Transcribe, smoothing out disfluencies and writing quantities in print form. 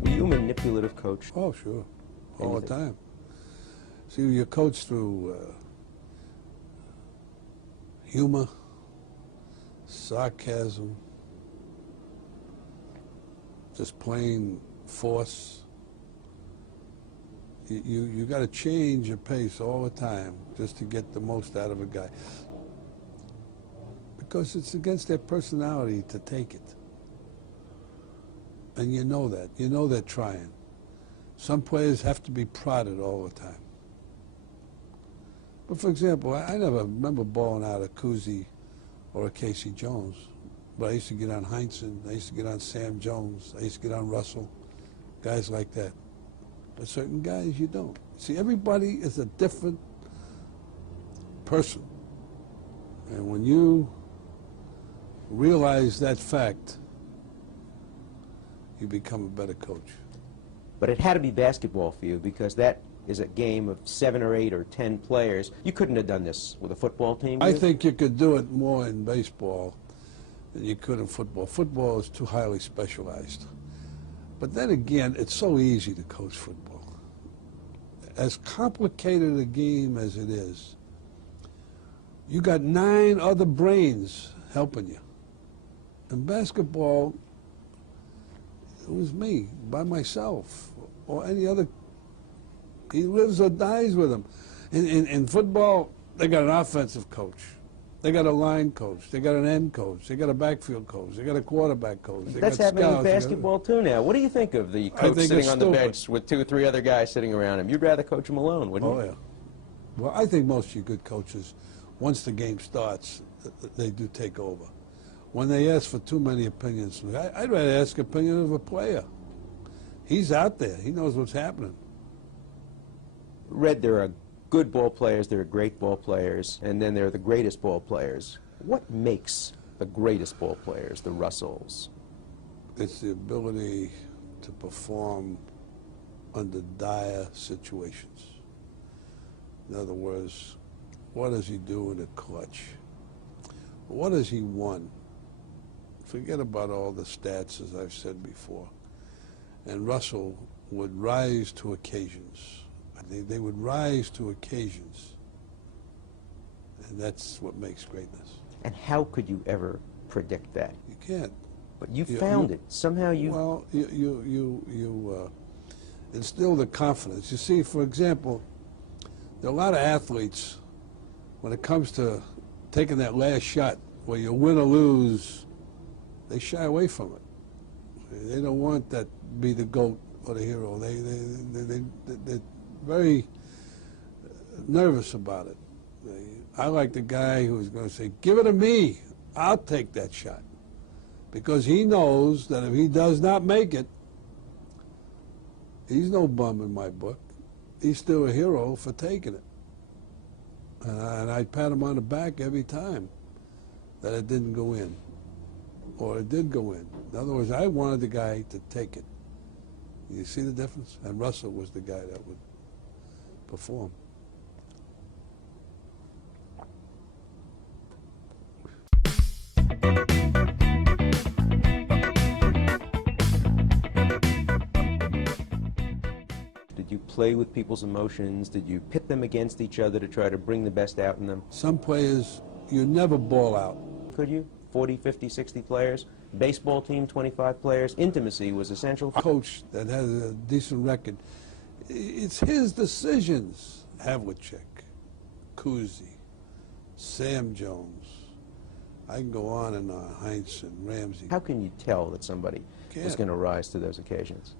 Were you a manipulative coach? Oh, sure. All the time. See, you coach through humor, sarcasm, just plain force. You got to change your pace all the time just to get the most out of a guy. Because it's against their personality to take it. And you know that. You know they're trying. Some players have to be prodded all the time. But for example, I never remember balling out a Cousy or a Casey Jones. But I used to get on Heinsohn, I used to get on Sam Jones, I used to get on Russell, guys like that. But certain guys you don't. See, everybody is a different person. And when you realize that fact, you become a better coach. But it had to be basketball for you, because that is a game of 7 or 8 or 10 players. You couldn't have done this with a football team. I think you could do it more in baseball than you could in football. Football is too highly specialized. But then again, it's so easy to coach football. As complicated a game as it is, you got 9 other brains helping you. In basketball, it was me, by myself, or any other. He lives or dies with him. In football, they got an offensive coach. They got a line coach. They got an end coach. They got a backfield coach. They got a quarterback coach. That's happening in basketball too now. What do you think of the coach sitting on the bench with 2 or 3 other guys sitting around him? You'd rather coach him alone, wouldn't you? Oh, yeah. Well, I think most of you good coaches, once the game starts, they do take over. When they ask for too many opinions, I'd rather ask opinion of a player. He's out there. He knows what's happening. Red, there are good ball players, there are great ball players, and then there are the greatest ball players. What makes the greatest ball players, the Russells? It's the ability to perform under dire situations. In other words, what does he do in a clutch? What has he won? Forget about all the stats, as I've said before. And Russell would rise to occasions. They would rise to occasions. And that's what makes greatness. And how could you ever predict that? You can't. But you found it. Somehow you... Well, you instill the confidence. You see, for example, there are a lot of athletes, when it comes to taking that last shot, where you win or lose, they shy away from it. They don't want that to be the GOAT or the hero. They're very nervous about it. I like the guy who's going to say, give it to me, I'll take that shot. Because he knows that if he does not make it, he's no bum in my book. He's still a hero for taking it. And I'd pat him on the back every time that it didn't go in, or it did go in. In other words, I wanted the guy to take it. You see the difference? And Russell was the guy that would perform. Did you play with people's emotions? Did you pit them against each other to try to bring the best out in them? Some players, you never ball out. Could you? 40, 50, 60 players? Baseball team, 25 players? Intimacy was essential. Coach that has a decent record, it's his decisions. Havlicek, Cousy, Sam Jones. I can go on and on. Heinsohn, Ramsey. How can you tell that somebody is going to rise to those occasions?